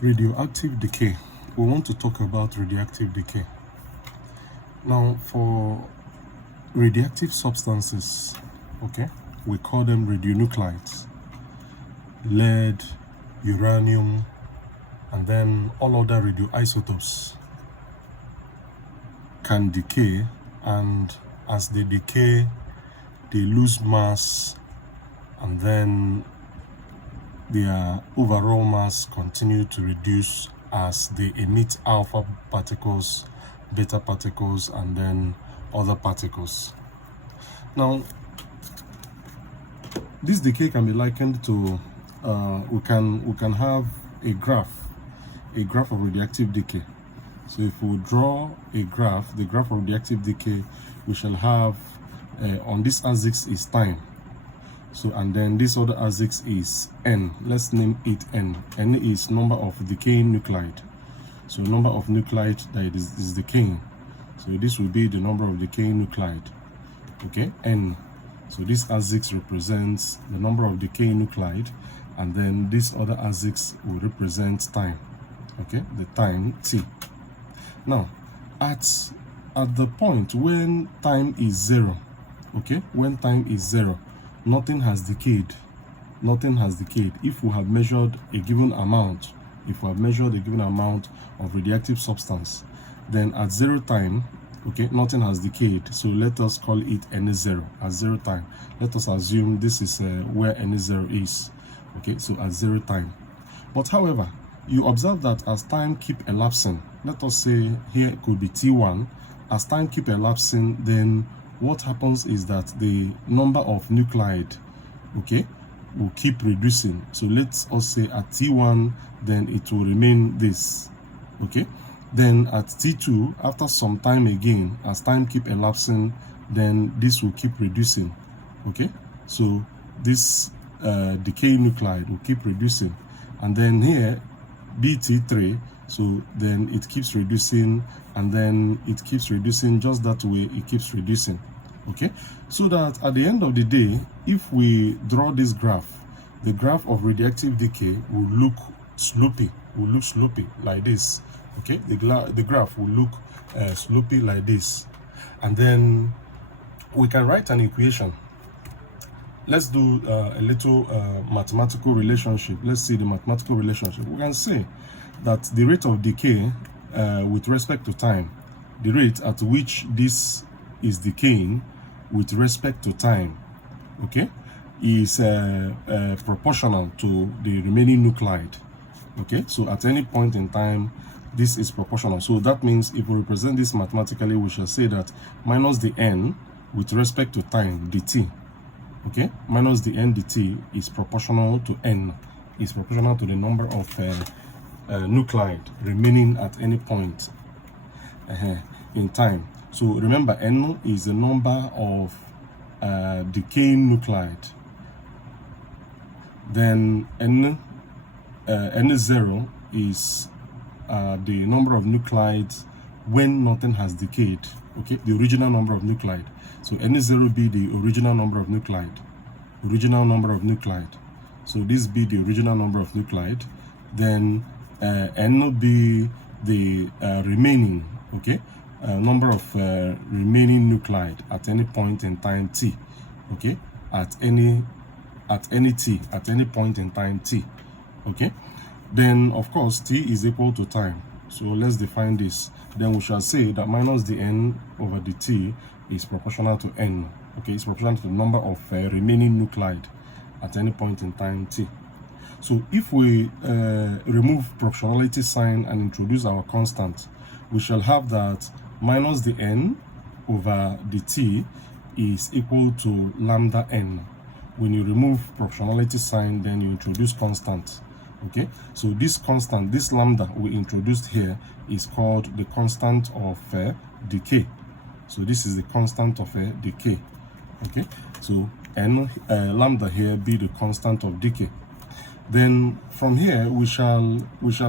Radioactive decay. We want to talk about radioactive decay. Now, for radioactive substances, okay, we call them radionuclides. Lead, uranium, and then all other radioisotopes can decay, and as they decay, they lose mass, and then their overall mass continue to reduce as they emit alpha particles, beta particles, and then other particles. Now, this decay can be likened to we can have a graph of radioactive decay. So if we draw a graph, the graph of radioactive decay, we shall have on this axis is time. So, and then this other axis is n. Let's name it n. N is number of decaying nuclide. So number of nuclide that is decaying. So this will be the number of decaying nuclide. Okay, n. So this axis represents the number of decaying nuclide, and then this other axis will represent time. Okay, the time t. Now, at the point when time is 0, okay, when time is 0, nothing has decayed. Nothing has decayed. If we have measured a given amount, of radioactive substance, then at 0 time, okay, nothing has decayed. So let us call it N0 at 0 time. Let us assume this is where N0 is. Okay, so at 0 time. But however, you observe that as time keep elapsing, let us say here it could be T1, as time keep elapsing, then what happens is that the number of nuclide, okay, will keep reducing. So let's us say at T1, then it will remain this, okay. Then at T2, after some time again, as time keep elapsing, then this will keep reducing, okay. So this decay nuclide will keep reducing, and then here BT3, so then it keeps reducing, and then it keeps reducing just that way. It keeps reducing, okay. So that at the end of the day, if we draw this graph, the graph of radioactive decay will look slopy, like this, okay. The graph will look slopy like this, and then we can write an equation. Let's do a little mathematical relationship. Let's see the mathematical relationship. We can say that the rate of decay with respect to time, the rate at which this is decaying with respect to time, okay, is proportional to the remaining nuclide, okay. So at any point in time, this is proportional. So that means if we represent this mathematically, we shall say that minus the n with respect to time dt, okay, minus the n dt is proportional to n, is proportional to the number of nuclide remaining at any point in time. So remember, n is the number of decaying nuclide. Then n0 is the number of nuclides when nothing has decayed, okay, the original number of nuclide. So n0 be the original number of nuclide, so this be the original number of nuclide. Then n be the remaining, okay, number of remaining nuclide at any point in time t, okay, at any point in time t, okay. Then of course t is equal to time, so let's define this. Then we shall say that minus the n over the t is proportional to n, okay, it's proportional to the number of remaining nuclide at any point in time t. So if we remove proportionality sign and introduce our constant, we shall have that minus the n over the t is equal to lambda n. When you remove proportionality sign, then you introduce constant, okay. So this constant, this lambda we introduced here, is called the constant of decay. So this is the constant of decay, okay. So n lambda here be the constant of decay. Then from here we shall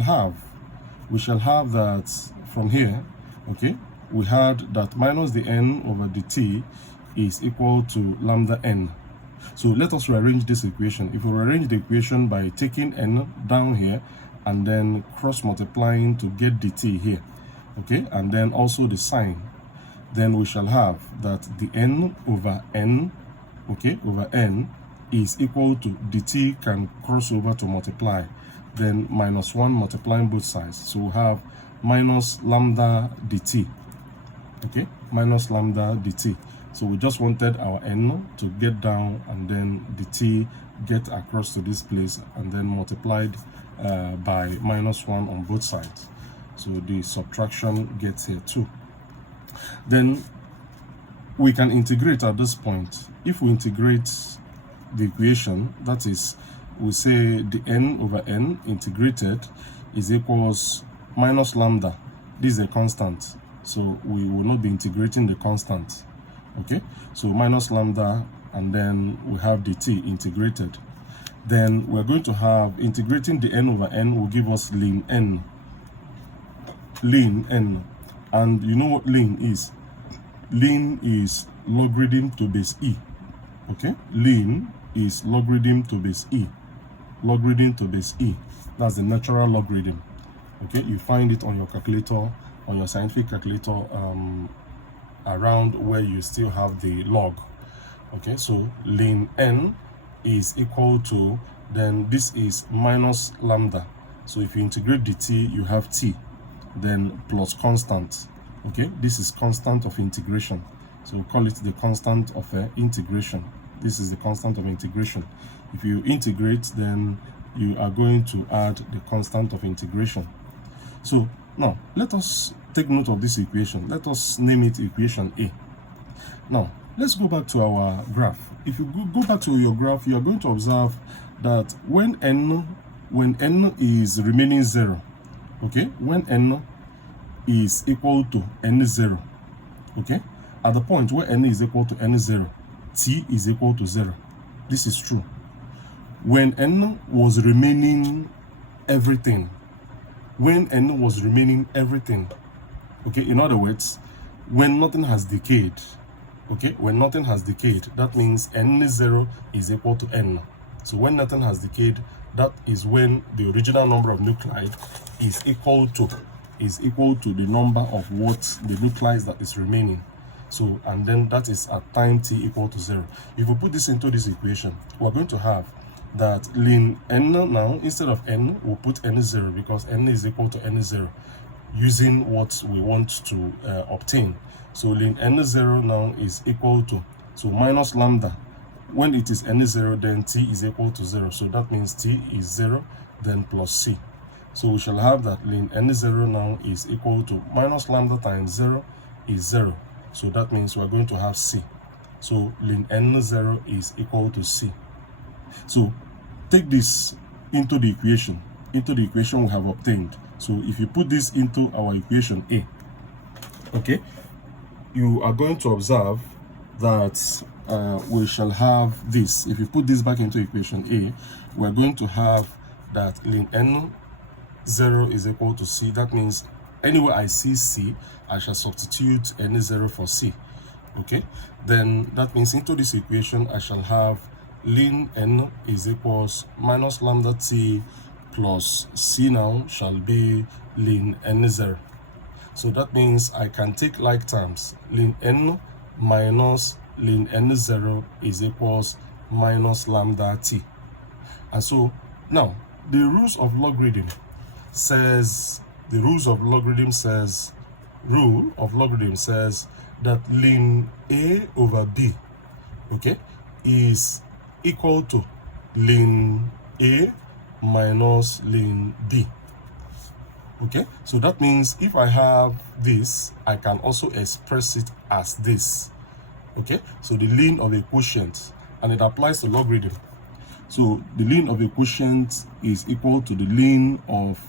have that from here, okay, we had that minus the n over the t is equal to lambda n. So let us rearrange this equation. If we rearrange the equation by taking n down here and then cross multiplying to get dt here, okay, and then also the sign, then we shall have that the n over n, okay, over n is equal to dt can cross over to multiply, then minus 1 multiplying both sides, so we have minus lambda dt, okay, minus lambda dt. So we just wanted our n to get down and then dt get across to this place and then multiplied by minus 1 on both sides. So the subtraction gets here too. Then we can integrate at this point. If we integrate the equation, that is, we say the n over n integrated is equals minus lambda. This is a constant, so we will not be integrating the constant, okay, so minus lambda, and then we have dt integrated. Then we're going to have integrating the n over n will give us ln n, and you know what ln is? Ln is logarithm to base e, okay, ln is logarithm to base e, logarithm to base e. That's the natural logarithm, okay. You find it on your calculator, on your scientific calculator, around where you still have the log, okay. So ln n is equal to, then this is minus lambda, so if you integrate dt you have t, then plus constant, okay, this is constant of integration, so we call it the constant of integration. This is the constant of integration. If you integrate, then you are going to add the constant of integration. So now let us take note of this equation. Let us name it equation A. Now let's go back to our graph. If you go back to your graph, you are going to observe that when n is remaining 0, okay, when n is equal to n0, okay, at the point where n is equal to n0, t is equal to 0. This is true. When n was remaining everything, when n was remaining everything, okay, in other words, when nothing has decayed, okay, when nothing has decayed, that means n0 is equal to n. So when nothing has decayed, that is when the original number of nuclei is equal to the number of what the nuclei that is remaining. So, and then that is at time t equal to 0. If we put this into this equation, we're going to have that ln n, now instead of n we'll put n0 because n is equal to n0 using what we want to obtain. So ln n0 now is equal to, so minus lambda. When it is n0, then t is equal to 0, so that means t is 0, then plus c. So we shall have that ln n0 now is equal to minus lambda times 0 is 0, so that means we're going to have c. So ln n0 is equal to c. So take this into the equation we have obtained. So if you put this into our equation A, okay, you are going to observe that we shall have this. If you put this back into equation A, we're going to have that ln n0 is equal to c. That means anywhere I see c, I shall substitute n0 for c, okay. Then that means into this equation I shall have ln n is equals minus lambda t plus c now shall be ln n0. So that means I can take like terms. Ln n minus ln n0 is equals minus lambda t. And so now the rules of logarithm says that ln a over b, okay, is equal to ln a minus ln b. Okay, so that means if I have this, I can also express it as this. Okay, so the ln of a quotient, and it applies to logarithm. So the ln of a quotient is equal to the ln of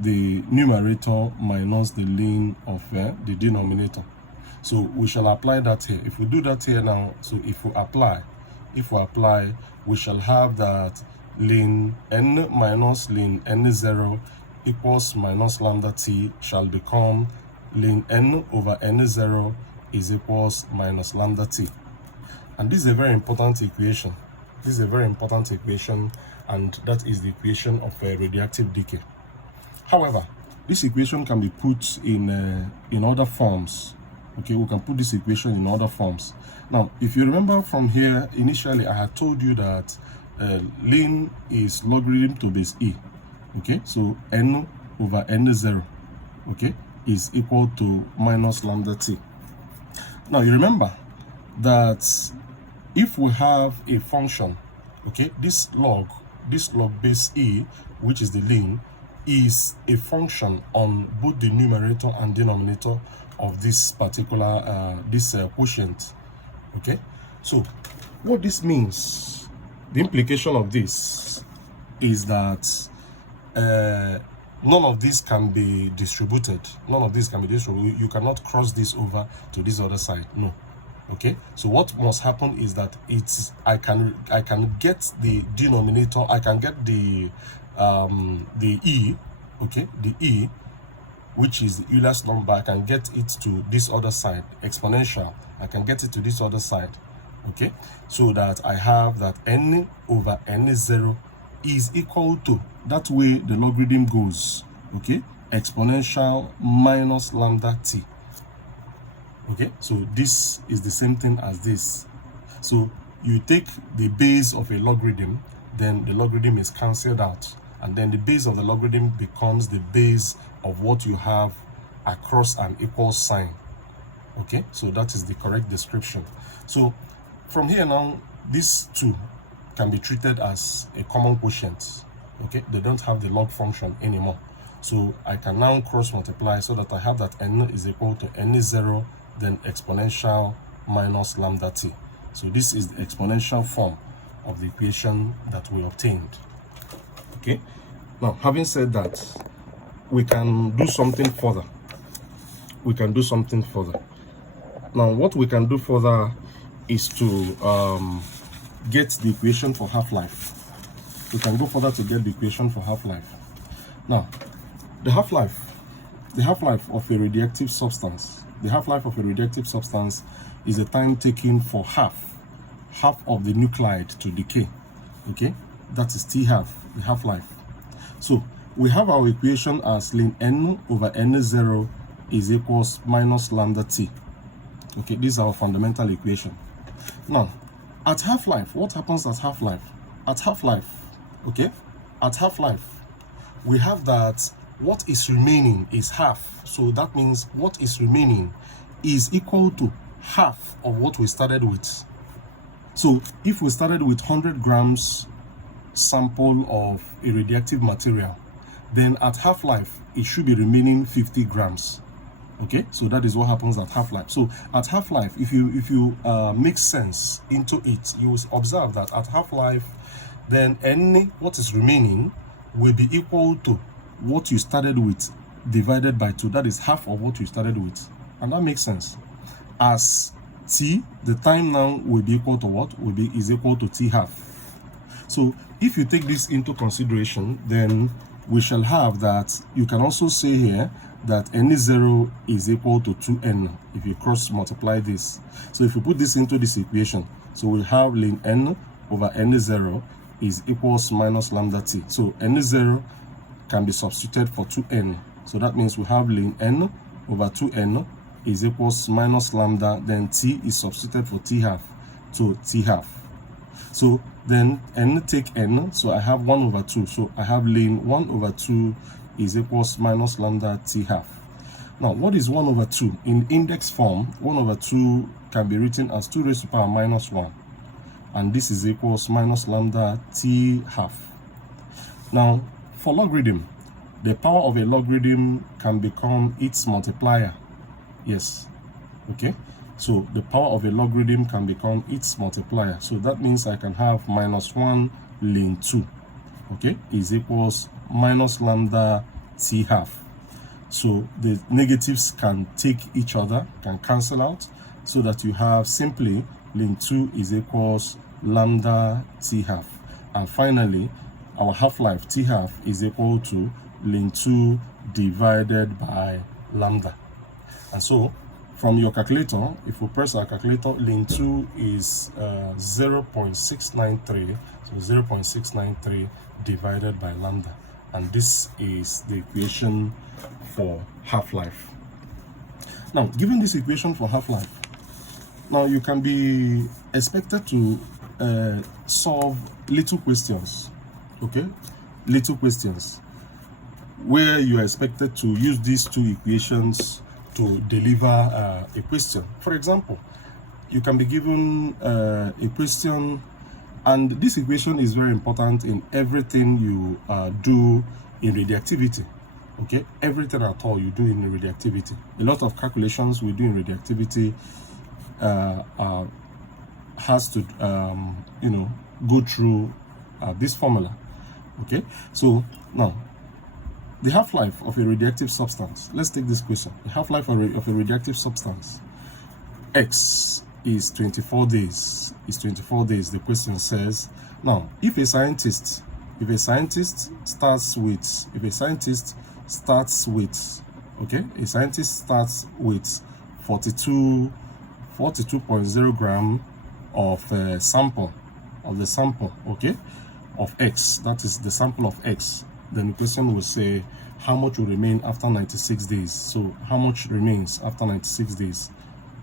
the numerator minus the ln of the denominator. So we shall apply that here. If we do that here now, so if we apply, we shall have that ln n minus ln n0 equals minus lambda t shall become ln n over n0 is equals minus lambda t. And this is a very important equation. And that is the equation of radioactive decay. However, this equation can be put in other forms. Okay, we can put this equation in other forms. Now, if you remember from here, initially I had told you that ln is logarithm to base e. Okay, so n over n0, okay, is equal to minus lambda t. Now, you remember that if we have a function, okay, this log base e, which is the ln, is a function on both the numerator and denominator of this particular quotient. Okay, so what this means, the implication of this is that none of this can be distributed. None of this can be distributed. You cannot cross this over to this other side. No. Okay, so what must happen is that I can get the denominator, I can get the e, okay, the e, which is the Euler's number, I can get it to this other side, exponential, I can get it to this other side. Okay, so that I have that n over n0 is equal to, that way the logarithm goes, okay, exponential minus lambda t. Okay, so this is the same thing as this. So you take the base of a logarithm, then the logarithm is cancelled out, and then the base of the logarithm becomes the base of what you have across an equal sign. Okay, so that is the correct description. So from here now, these two can be treated as a common quotient. Okay, they don't have the log function anymore. So I can now cross multiply so that I have that n is equal to n0, then exponential minus lambda t. So this is the exponential form of the equation that we obtained. Okay, now having said that, we can do something further. We can do something further. Now what we can do further is to get the equation for half-life. We can go further to get the equation for half-life. Now, the half-life of a radioactive substance, is the time taken for half of the nuclide to decay. Okay, that is T half, the half-life. So we have our equation as ln n over n0 is equals minus lambda t. Okay, this is our fundamental equation. Now, at half-life, what happens at half-life? At half-life, okay, at half-life, we have that what is remaining is half. So that means what is remaining is equal to half of what we started with. So if we started with 100 grams sample of a radioactive material, then at half-life, it should be remaining 50 grams. Okay, so that is what happens at half-life. So at half-life, if you make sense into it, you will observe that at half-life, then what is remaining will be equal to what you started with divided by 2. That is half of what you started with, and that makes sense. As t, the time now will be equal to what? Is equal to t half. So if you take this into consideration, then we shall have that you can also say here that n0 is equal to 2n if you cross multiply this. So if you put this into this equation, so we have ln n over n0 is equals minus lambda t. So n0 can be substituted for 2n. So that means we have ln n over 2n is equals minus lambda, then t is substituted for t half to t half. So then n take n, so I have 1 over 2. So I have ln 1 over 2 is equals minus lambda t half. Now, what is 1 over 2? In index form, 1 over 2 can be written as 2 raised to the power minus 1. And this is equals minus lambda t half. Now, for logarithm, the power of a logarithm can become its multiplier. Yes. Okay. So the power of a logarithm can become its multiplier. So that means I can have minus 1 ln 2. Okay, is equals minus lambda t half. So the negatives can take each other, can cancel out, so that you have simply ln 2 is equals lambda t half. And finally, our half-life t half is equal to ln 2 divided by lambda. And so from your calculator, if we press our calculator, ln 2 is 0.693. So 0.693 divided by lambda. and this is the equation for half-life. Now, given this equation for half-life, now you can be expected to solve little questions, okay? Little questions where you are expected to use these two equations to deliver a question. For example, you can be given a question, and this equation is very important in everything you do in radioactivity, okay? Everything at all you do in radioactivity. A lot of calculations we do in radioactivity has to go through this formula, okay? So now, the half-life of a radioactive substance. Let's take this question. The half-life of a radioactive substance, X, is 24 days. Is 24 days. The question says, now, if a scientist starts with, okay, a scientist starts with 42.0 gram of sample, okay, of X, that is the sample of X, then the question will say, how much will remain after 96 days? So how much remains after 96 days?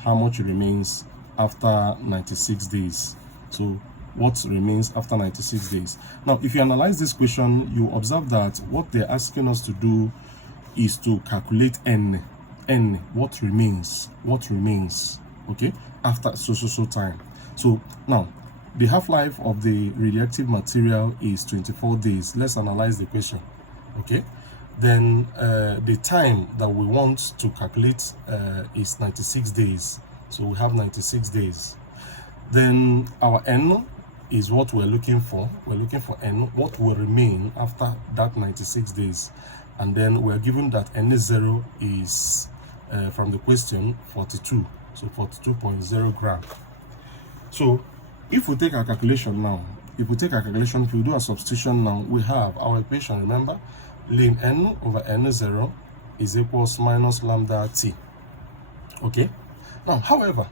How much remains after 96 days? So what remains after 96 days? Now, if you analyze this question, you observe that what they're asking us to do is to calculate N, what remains, okay, after so time. So now, the half-life of the radioactive material is 24 days. Let's analyze the question, okay? Then the time that we want to calculate is 96 days. So we have 96 days. Then our N is what we're looking for. We're looking for N, what will remain after that 96 days. And then we're given that N0 is, from the question, 42. So 42.0 gram. So if we take our calculation now, if we do a substitution now, we have our equation, remember, ln N over N0 is equals minus lambda T, okay? Now, however,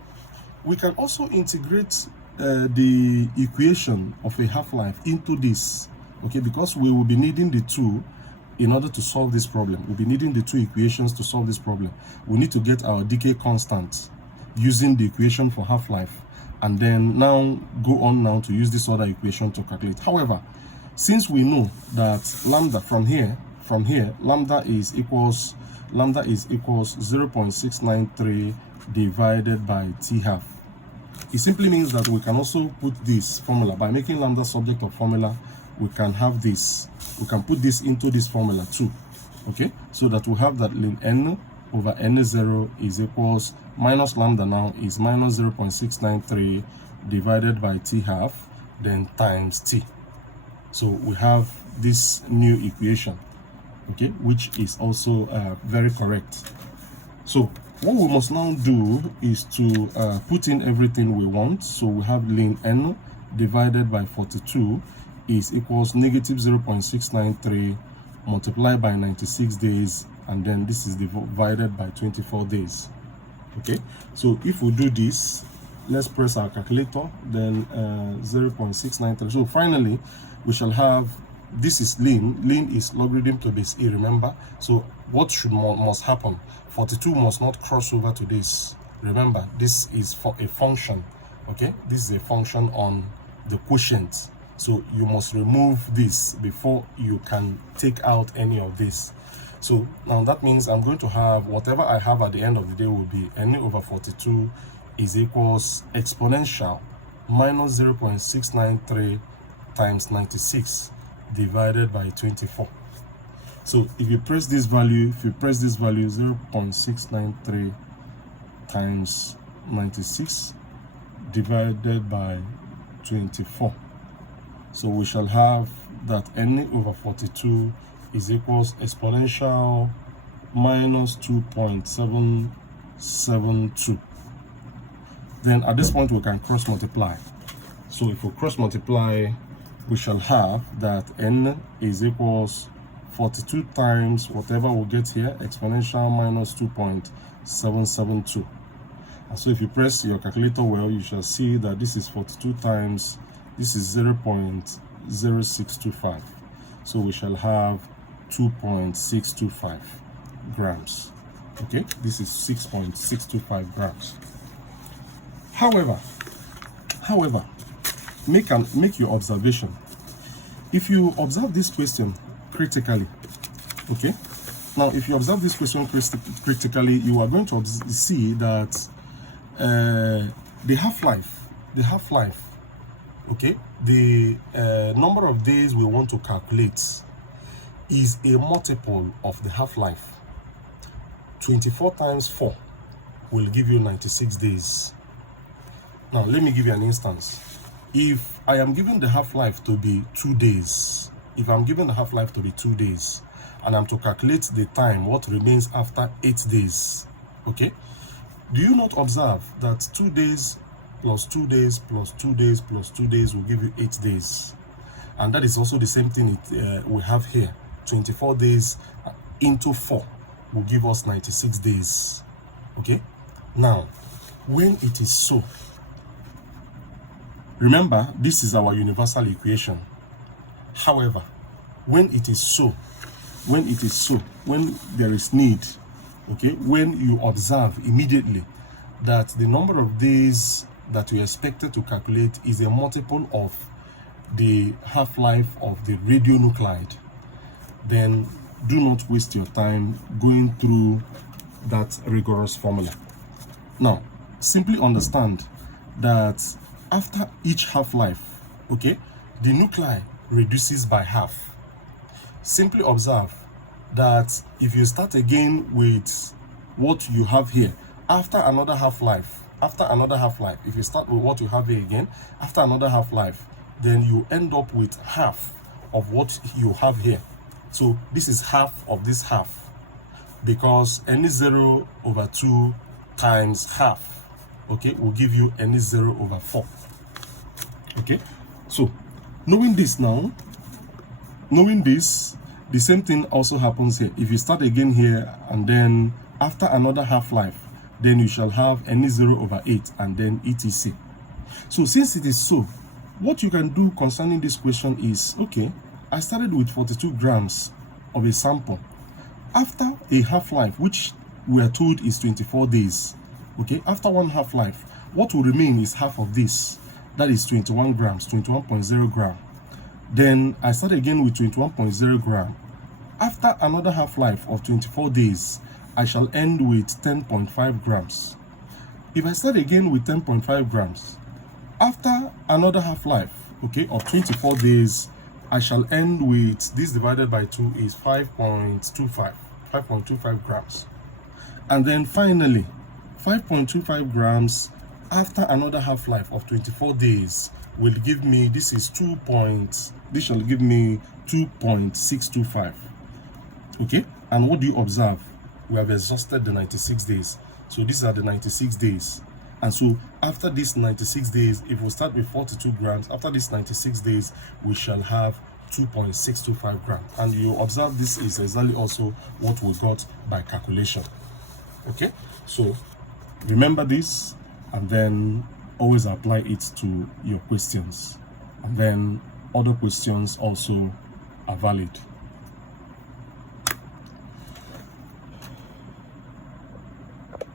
we can also integrate the equation of a half-life into this, okay, because we will be needing the two in order to solve this problem. We'll be needing the two equations to solve this problem. We need to get our decay constant using the equation for half-life, and then now go on now to use this other equation to calculate. However, since we know that lambda from here, lambda is equals 0.693 divided by T half. It simply means that we can also put this formula, by making lambda subject of formula, we can have this, we can put this into this formula too, okay? So that we have that ln N over N0 is equals minus lambda now is minus 0.693 divided by T half, then times T. So we have this new equation, okay, which is also very correct. So what we must now do is to put in everything we want. So we have ln N divided by 42 is equals negative 0.693 multiplied by 96 days, and then this is divided by 24 days. Okay, so if we do this, let's press our calculator, then 0.693. So finally, we shall have, this is ln is logarithm to base e, remember? So what must happen? 42 must not cross over to this. Remember, this is for a function, okay? This is a function on the quotient. So you must remove this before you can take out any of this. So now that means I'm going to have, whatever I have at the end of the day will be N over 42 is equals exponential minus 0.693 times 96 divided by 24. So if you press this value, 0.693 times 96 divided by 24. So we shall have that N over 42 is equals exponential minus 2.772. Then at this point we can cross multiply. So if we cross multiply, we shall have that N is equals 42 times whatever we get here, exponential minus 2.772. And so if you press your calculator well, you shall see that this is 42 times, this is 0.0625. So we shall have 2.625 grams. Okay, this is 6.625 grams. However, make your observation. If you observe this question critically, okay, now if you observe this question critically, you are going to see that the half-life, okay, the number of days we want to calculate is a multiple of the half-life. 24 times 4 will give you 96 days. Now let me give you an instance. If I am given the half-life to be 2 days, and I'm to calculate the time, what remains after 8 days, okay, do you not observe that 2 days plus 2 days plus 2 days plus 2 days will give you 8 days? And that is also the same thing we have here. 24 days into 4 will give us 96 days. Okay, now when it is so, remember this is our universal equation. However, when it is so, when there is need, okay, when you observe immediately that the number of days that you expected to calculate is a multiple of the half-life of the radionuclide, then do not waste your time going through that rigorous formula. Now, simply understand that after each half-life, okay, the nuclei reduces by half. Simply observe that if you start again with what you have here, after another half-life, if you start with what you have here again, after another half-life, then you end up with half of what you have here. So this is half of this half, because any 0 over 2 times half, okay, will give you any 0 over 4. Okay, so knowing this, the same thing also happens here. If you start again here and then after another half-life, then you shall have any 0 over 8 and then etc. So since it is so, what you can do concerning this question is, okay, I started with 42 grams of a sample. After a half-life, which we are told is 24 days, okay, after one half-life, what will remain is half of this. That is 21 grams, 21.0 gram. Then I start again with 21.0 gram. After another half-life of 24 days, I shall end with 10.5 grams. If I start again with 10.5 grams, after another half-life, okay, of 24 days, I shall end with, this divided by 2 is 5.25 grams. And then finally, 5.25 grams after another half-life of 24 days will give me, this shall give me 2.625. Okay, and what do you observe? We have exhausted the 96 days. So these are the 96 days. And so after these 96 days, if we start with 42 grams, after these 96 days, we shall have 2.625 grams. And you observe this is exactly also what we got by calculation. Okay, so remember this, and then always apply it to your questions. And then other questions also are valid.